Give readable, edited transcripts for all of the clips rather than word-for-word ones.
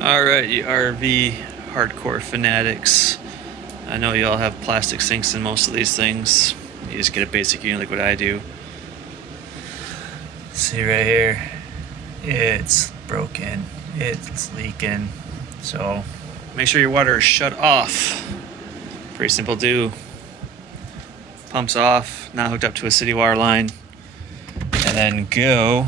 Alright, you RV hardcore fanatics. I know you all have plastic sinks in most of these things. You just get a basic unit like what I do. See right here, it's broken, it's leaking. So make sure your water is shut off. Pretty simple do. Pumps off, not hooked up to a city water line. And then go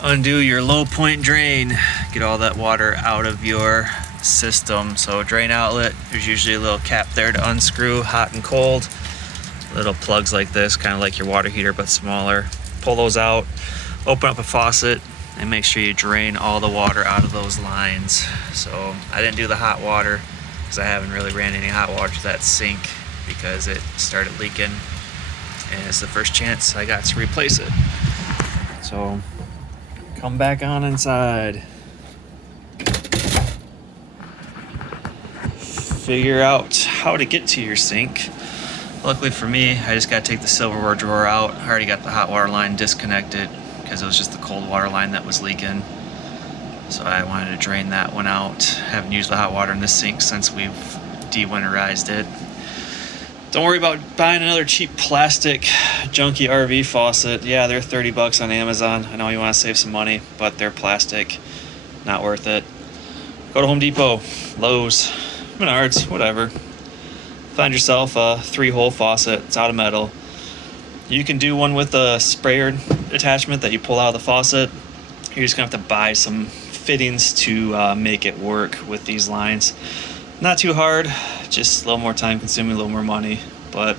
undo your low point drain, get all that water out of your system. So drain outlet, there's usually a little cap there to unscrew, hot and cold. Little plugs like this, kind of like your water heater but smaller. Pull those out, open up a faucet, and make sure you drain all the water out of those lines. So I didn't do the hot water because I haven't really ran any hot water to that sink because it started leaking, and it's the first chance I got to replace it. So come back on inside. Figure out how to get to your sink. Luckily for me, I just got to take the silverware drawer out. I already got the hot water line disconnected because it was just the cold water line that was leaking. So I wanted to drain that one out. Haven't used the hot water in this sink since we've de-winterized it. Don't worry about buying another cheap plastic junky RV faucet. Yeah, they're $30 on Amazon. I know you want to save some money, but they're plastic. Not worth it. Go to Home Depot, Lowe's, Menards, whatever. Find yourself a 3-hole faucet. It's out of metal. You can do one with a sprayer attachment that you pull out of the faucet. You're just gonna have to buy some fittings to make it work with these lines. Not too hard, just a little more time consuming, a little more money. But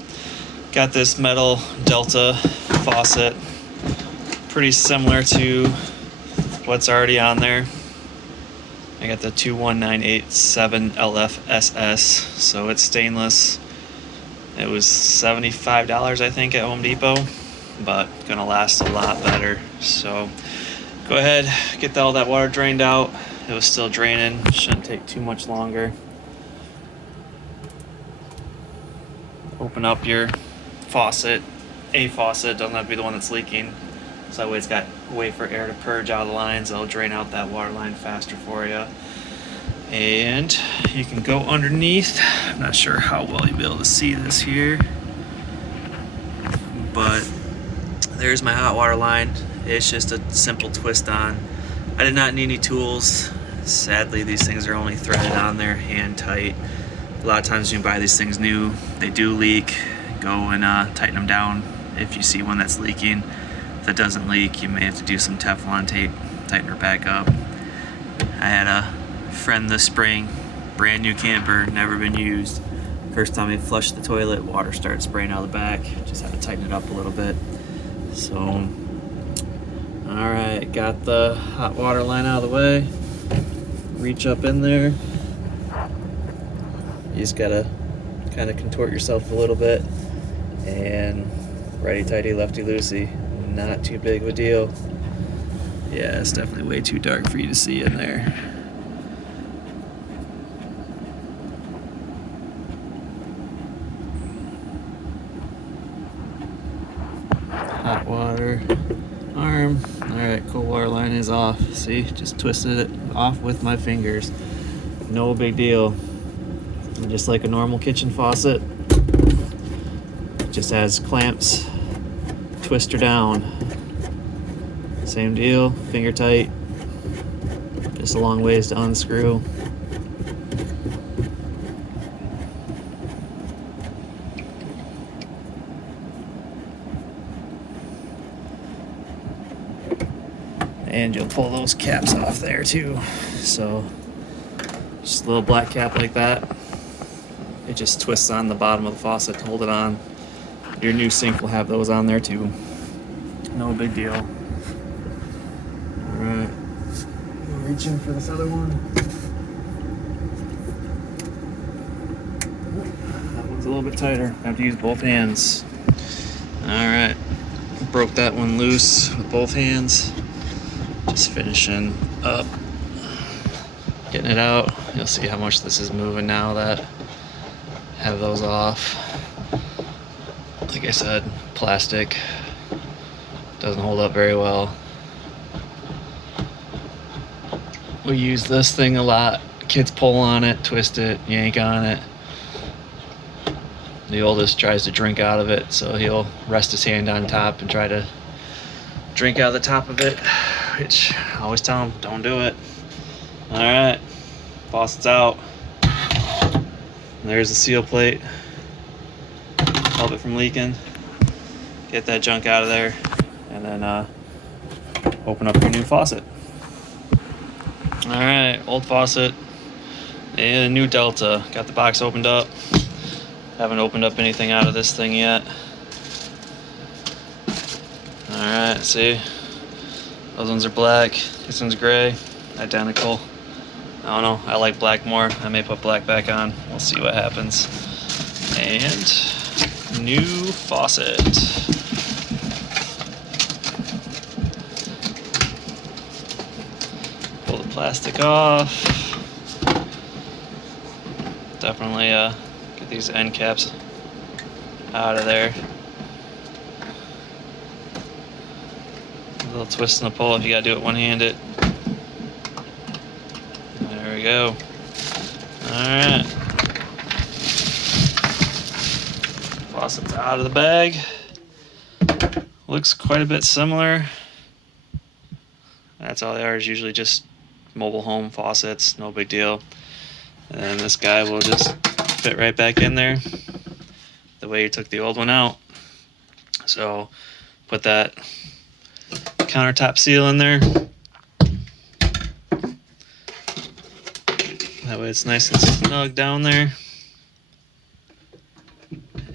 got this metal Delta faucet, pretty similar to what's already on there. I got the 21987 LFSS, so it's stainless. It was $75, I think, at Home Depot, but gonna last a lot better. So go ahead, get all that water drained out. It was still draining, shouldn't take too much longer. Open up your faucet, a faucet, doesn't have to be the one that's leaking. So that way it's got a way for air to purge out of the lines. It'll drain out that water line faster for you. And you can go underneath. I'm not sure how well you'll be able to see this here, but there's my hot water line. It's just a simple twist on. I did not need any tools. Sadly, these things are only threaded on there, hand tight. A lot of times when you buy these things new, they do leak. Go and tighten them down if you see one that's leaking. If it doesn't leak, you may have to do some Teflon tape, tighten her back up. I had a friend this spring, brand new camper, never been used. First time he flushed the toilet, water started spraying out of the back. Just had to tighten it up a little bit. So, all right, got the hot water line out of the way. Reach up in there. You just gotta kind of contort yourself a little bit, and righty-tighty, lefty-loosey. Not too big of a deal. Yeah, it's definitely way too dark for you to see in there. Hot water arm. Alright, cold water line is off. See, just twisted it off with my fingers. No big deal. And just like a normal kitchen faucet, it just has clamps. Twist her down. Same deal, finger tight. Just a long ways to unscrew. And you'll pull those caps off there too. So just a little black cap like that. It just twists on the bottom of the faucet to hold it on. Your new sink will have those on there too. No big deal. Alright. Reach in for this other one. That one's a little bit tighter. I have to use both hands. Alright. Broke that one loose with both hands. Just finishing up. Getting it out. You'll see how much this is moving now that I have those off. Like I said, plastic. Doesn't hold up very well. We use this thing a lot. Kids pull on it, twist it, yank on it. The oldest tries to drink out of it, so he'll rest his hand on top and try to drink out of the top of it, which I always tell him, don't do it. All right, faucet's out. And there's the seal plate. Help it from leaking. Get that junk out of there, and then open up your new faucet. All right, old faucet and new Delta. Got the box opened up. Haven't opened up anything out of this thing yet. All right, see, those ones are black. This one's gray, identical. I don't know, I like black more. I may put black back on. We'll see what happens. And new faucet. Pull the plastic off. Definitely get these end caps out of there. A little twist and a pull if you gotta do it one-handed. There we go. Alright. Faucet's out of the bag. Looks quite a bit similar. That's all they are, is usually just mobile home faucets, no big deal. And then this guy will just fit right back in there the way you took the old one out. So put that countertop seal in there. That way it's nice and snug down there.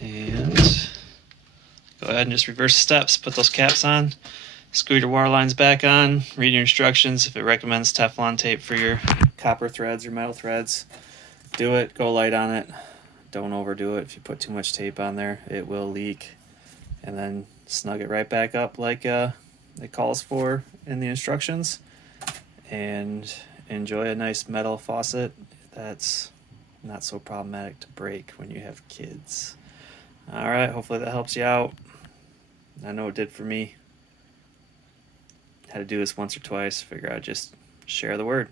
And go ahead and just reverse the steps. Put those caps on. Screw your water lines back on. Read your instructions. If it recommends Teflon tape for your copper threads or metal threads, do it. Go light on it. Don't overdo it. If you put too much tape on there, it will leak. And then snug it right back up like it calls for in the instructions. And enjoy a nice metal faucet that's not so problematic to break when you have kids. All right, hopefully that helps you out. I know it did for me. Had to do this once or twice. Figure I'd just share the word.